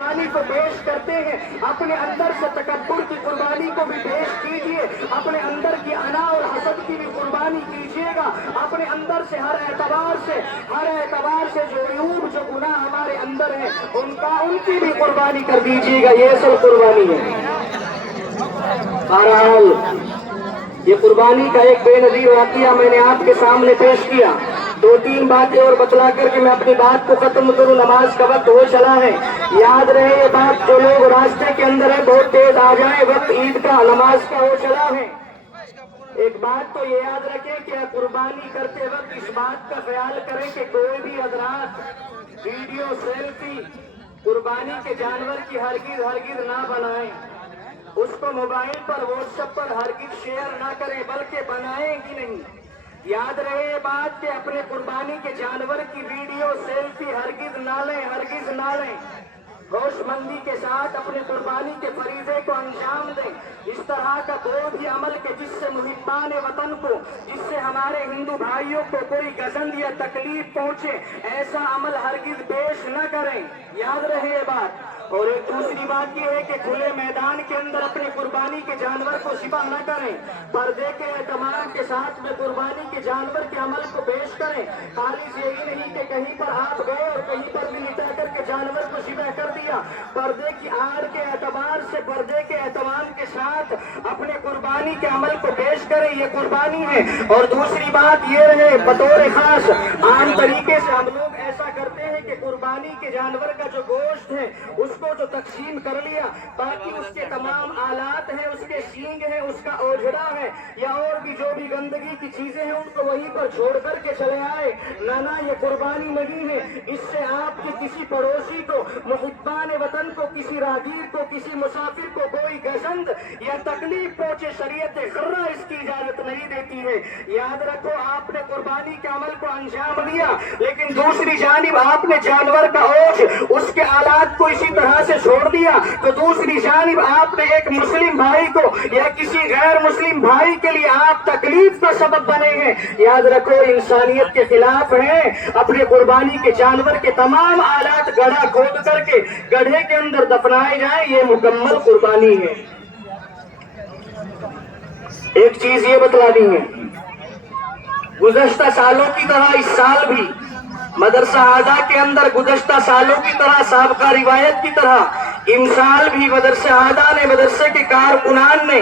قربانی کو پیش کرتے ہیں، اپنے اندر سے تکبر کی قربانی کو بھی پیش کیجیے، اپنے اندر کی انا اور حسد کی بھی قربانی کیجیے گا، اپنے اندر سے ہر اعتبار سے جو عیوب جو گناہ ہمارے اندر ہیں ان کی بھی قربانی کر دیجیے گا۔ یہ اصل قربانی ہے۔ بہرحال یہ قربانی کا ایک بے نظیر واقعہ میں نے آپ کے سامنے پیش کیا۔ دو تین باتیں اور بتلا کر کے میں اپنی بات کو ختم کروں، نماز کا وقت ہو چلا ہے۔ یاد رہے یہ بات، جو لوگ راستے کے اندر ہے بہت تیز آ جائیں، وقت عید کا نماز کا ہو چلا ہے۔ ایک بات تو یہ یاد رکھیں کہ قربانی کرتے وقت اس بات کا خیال کریں کہ کوئی بھی حضرات ویڈیو سیلفی قربانی کے جانور کی ہرگز نہ بنائیں، اس کو موبائل پر واٹس ایپ پر ہرگز شیئر نہ کریں، بلکہ بنائیں ہی نہیں۔ یاد رہے یہ بات کہ اپنے قربانی کے جانور کی ویڈیو سیلفی ہرگز نہ لیں۔ ہوش مندی کے ساتھ اپنے قربانی کے فریضے کو انجام دیں۔ اس طرح کا کوئی بھی عمل کہ جس سے محبان وطن کو، جس سے ہمارے ہندو بھائیوں کو کوئی گزند یا تکلیف پہنچے، ایسا عمل ہرگز پیش نہ کریں۔ یاد رہے یہ بات۔ اور ایک دوسری بات یہ ہے کہ کھلے میدان کے اندر اپنے قربانی کے جانور کو ذبح نہ کریں، پردے کے اہتمام کے ساتھ میں قربانی کے جانور کے عمل کو پیش کریں۔ خالص یہی نہیں کہ کہیں پر آپ گئے اور کہیں پر بھی لٹا کر کے جانور کو ذبح کر دیا، پردے کی آڑ کے اعتبار سے، پردے کے اہتمام کے ساتھ اپنے قربانی کے عمل کو پیش کریں، یہ قربانی ہے۔ اور دوسری بات یہ رہے، بطور خاص عام طریقے سے ہم لوگ ایسا کرتے ہیں کہ قربانی کے جانور کا جو گوشت ہے اس کو جو تقسیم کر لیا، باقی اس کے تمام آلات ہیں، اس کے سینگ ہیں، اس کا اوجھڑا ہے یا اور بھی جو بھی گندگی کی چیزیں ہیں ان کو وہیں پر چھوڑ کر کے چلے آئے۔ نہ یہ قربانی نہیں ہے۔ اس سے آپ کی کسی پڑوسی کو، محبان وطن کو، کسی راہگیر کو، کسی مسافر کو کوئی گزند یا تکلیف پہنچے، شریعت غرہ اس کی اجازت نہیں دیتی ہے۔ یاد رکھو، آپ نے قربانی کے عمل کو انجام دیا، لیکن دوسری جانب آپ نے جانور کا اوجھ، اس کے آلات کو اسی طرح سے چھوڑ دیا، تو دوسری جانب آپ نے ایک مسلم بھائی کو یا کسی غیر مسلم بھائی کے لیے آپ تکلیف کا سبب بنے ہیں۔ یاد رکھو، انسانیت کے خلاف ہیں۔ اپنے قربانی کے جانور کے تمام آلات گڑھا کھود کر کے گڑھے کے اندر دفنائے جائیں، یہ مکمل قربانی ہے۔ ایک چیز یہ بتلانی ہے، گزشتہ سالوں کی طرح اس سال بھی مدرسہ اعلیٰ کے اندر گزشتہ سالوں کی طرح، سابقہ روایت کی طرح امسال بھی مدرسہ اعلیٰ نے، مدرسے کے کارکنان نے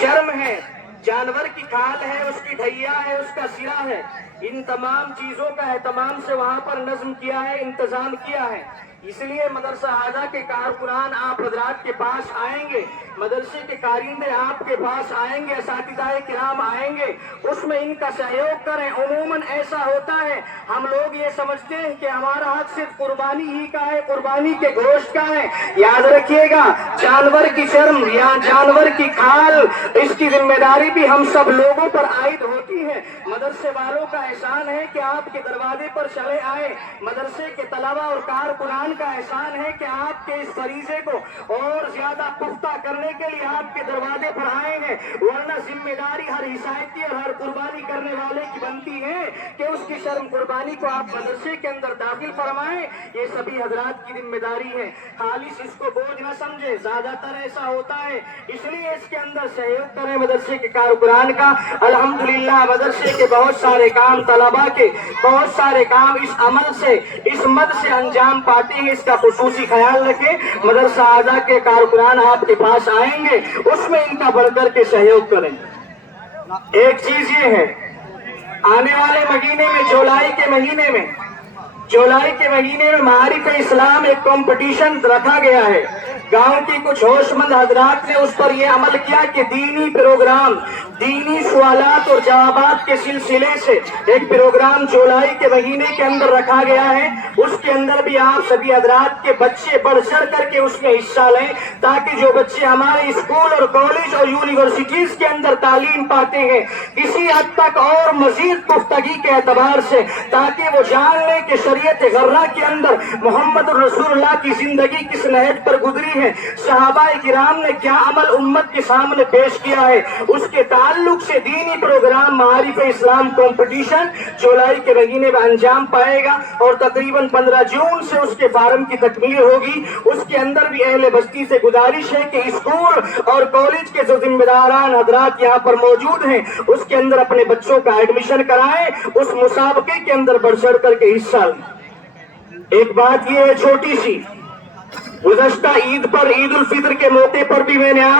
چرم ہے، جانور کی کھال ہے، اس کی ڈھیا ہے، اس کا سرا ہے، ان تمام چیزوں کا اہتمام سے وہاں پر نظم کیا ہے، انتظام کیا ہے۔ اس لیے مدرسہ اعلیٰ کے کارکنان آپ حضرات کے پاس آئیں گے، مدرسے کے کارندے آپ کے پاس آئیں گے، اساتذہ کرام آئیں گے، اس میں ان کا سہیوگ کریں۔ عموماً ایسا ہوتا ہے، ہم لوگ یہ سمجھتے ہیں کہ ہمارا حق صرف قربانی ہی کا ہے، قربانی کے گوشت کا ہے۔ یاد رکھیے گا، جانور کی شرم یا جانور کی کھال، اس کی ذمہ داری بھی ہم سب لوگوں پر عائد ہوتی ہے۔ مدرسے والوں کا احسان ہے کہ آپ کے دروازے پر چلے آئے، مدرسے کے طلبہ اور کارکنان کا احسان ہے کہ آپ کے اس فریضے کو اور زیادہ پختہ کرنے کے لیے آپ کے دروازے پر آئے ہیں، ورنہ ذمہ داری ہر عیسائیتی اور ہر قربانی کرنے والے کی بنتی ہے کہ اس کی شرم قربانی کو آپ مدرسے کے اندر داخل فرمائیں۔ یہ سبھی حضرات کی ذمہ داری ہے، خالص اس کو بوجھ نہ سمجھے، زیادہ تر ایسا ہوتا ہے، اس لیے اس کے اندر سہیوگ کریں مدرسے کے کارکنان کا۔ الحمدللہ مدرسے کے بہت سارے کام، طلباء کے بہت سارے کام اس عمل سے، اس مد سے انجام پاتے ہیں، اس کا خصوصی خیال رکھیں۔ مدرسہ اعلیٰ کے کارکنان آپ کے پاس آئیں گے، اس میں ان کا بڑھ کر کے سہیوگ کریں۔ ایک چیز یہ ہے، آنے والے مہینے میں، جولائی کے مہینے میں معارف اسلام ایک کمپٹیشن رکھا گیا ہے۔ گاؤں کی کچھ ہوش مند حضرات نے اس پر یہ عمل کیا کہ دینی پروگرام، دینی سوالات اور جوابات کے سلسلے سے ایک پروگرام جولائی کے مہینے کے اندر رکھا گیا ہے۔ اس کے اندر بھی آپ سبھی حضرات کے بچے بڑھ چڑھ کر کے اس میں حصہ لیں، تاکہ جو بچے ہمارے اسکول اور کالج اور یونیورسٹیز کے اندر تعلیم پاتے ہیں، کسی حد تک اور مزید پختگی کے اعتبار سے، تاکہ وہ جان لیں کہ شریعت غرہ کے اندر محمد رسول اللہ کی زندگی کس نہج پر گزری ہے صحابہ کرام نے کیا عمل امت کے سامنے پیش کیا ہے، اس کے تعلق سے دینی پروگرام معارف اسلام کمپٹیشن جولائی کے مہینے میں انجام پائے گا اور تقریباً 15 جون سے اس کے فارم کی تکمیل ہوگی۔ اس کے اندر بھی اہل بستی سے گزارش ہے کہ اسکول اور کالج کے جو ذمہ داران حضرات یہاں پر موجود ہیں اس کے اندر اپنے بچوں کا ایڈمیشن کرائیں، اس مسابقے کے اندر بڑھ چڑھ کر کے حصہ لیں۔ ایک بات یہ ہے چھوٹی سی، گزشتہ عید پر عید الفطر کے موقع پر بھی میں نے